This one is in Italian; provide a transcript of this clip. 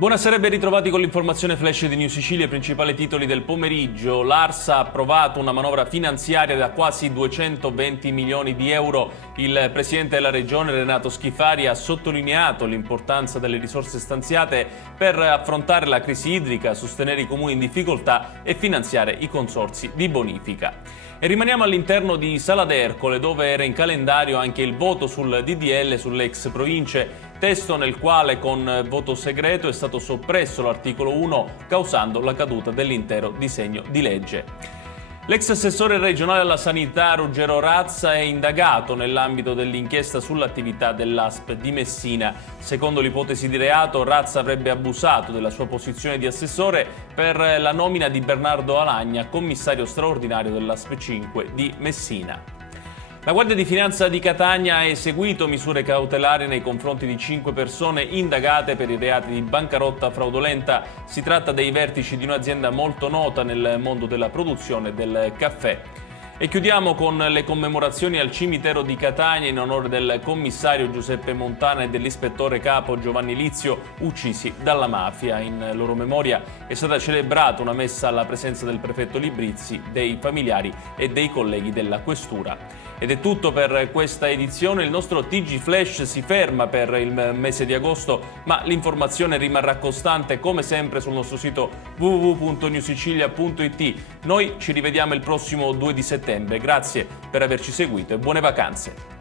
Buonasera e ben ritrovati con l'informazione flash di New Sicilia, i principali titoli del pomeriggio. L'Arsa ha approvato una manovra finanziaria da quasi 220 milioni di euro. Il Presidente della Regione Renato Schifari ha sottolineato l'importanza delle risorse stanziate per affrontare la crisi idrica, sostenere i comuni in difficoltà e finanziare i consorzi di bonifica. E rimaniamo all'interno di Sala d'Ercole, dove era in calendario anche il voto sul DDL sulle ex province, testo nel quale con voto segreto è stato soppresso l'articolo 1, causando la caduta dell'intero disegno di legge. L'ex assessore regionale alla sanità Ruggero Razza è indagato nell'ambito dell'inchiesta sull'attività dell'ASP di Messina. Secondo l'ipotesi di reato, Razza avrebbe abusato della sua posizione di assessore per la nomina di Bernardo Alagna, commissario straordinario dell'ASP 5 di Messina. La Guardia di Finanza di Catania ha eseguito misure cautelari nei confronti di 5 persone indagate per i reati di bancarotta fraudolenta. Si tratta dei vertici di un'azienda molto nota nel mondo della produzione del caffè. E chiudiamo con le commemorazioni al cimitero di Catania in onore del commissario Giuseppe Montana e dell'ispettore capo Giovanni Lizio, uccisi dalla mafia. In loro memoria è stata celebrata una messa alla presenza del prefetto Librizzi, dei familiari e dei colleghi della questura. Ed è tutto per questa edizione. Il nostro TG Flash si ferma per il mese di agosto, ma l'informazione rimarrà costante come sempre sul nostro sito www.newsicilia.it. Noi ci rivediamo il prossimo 2 di settembre. Grazie per averci seguito e buone vacanze.